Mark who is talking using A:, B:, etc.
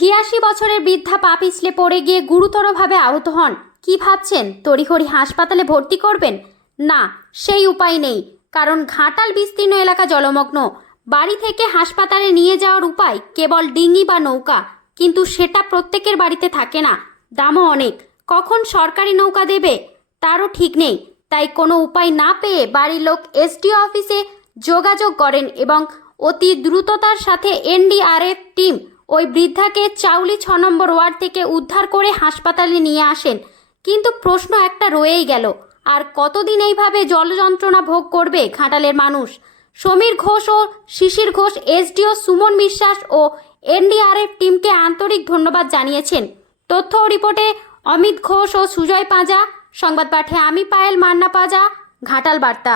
A: ছিয়াশি বছরের বৃদ্ধা পা পিছলে পড়ে গিয়ে গুরুতরভাবে আহত হন। কি ভাবছেন? তড়িঘড়ি হাসপাতালে ভর্তি করবেন? না, সেই উপায় নেই। কারণ ঘাটাল বিস্তীর্ণ এলাকা জলমগ্ন। বাড়ি থেকে হাসপাতালে নিয়ে যাওয়ার উপায় কেবল ডিঙি বা নৌকা। কিন্তু সেটা প্রত্যেকের বাড়িতে থাকে না। দামও অনেক। কখন সরকারি নৌকা দেবে? তারও ঠিক নেই। তাই কোনো উপায় না পেয়ে বাড়ির লোক এসডিও অফিসে যোগাযোগ করেন এবং অতি দ্রুততার সাথে এনডিআরএফ টিম ওই বৃদ্ধাকে চাউলি ছ নম্বর ওয়ার্ড থেকে উদ্ধার করে হাসপাতালে নিয়ে আসেন। কিন্তু প্রশ্ন একটা রয়েই গেল, আর কতদিন এইভাবে জলযন্ত্রণা ভোগ করবে ঘাটালের মানুষ? সমীর ঘোষ ও শিশির ঘোষ এসডিও সুমন বিশ্বাস ও এনডিআরএফ টিমকে আন্তরিক ধন্যবাদ জানিয়েছেন। তথ্য রিপোর্টে অমিত ঘোষ ও সুজয় পাঁজা, সংবাদ পাঠে আমি পায়েল মান্না পাজা, ঘাটাল বার্তা।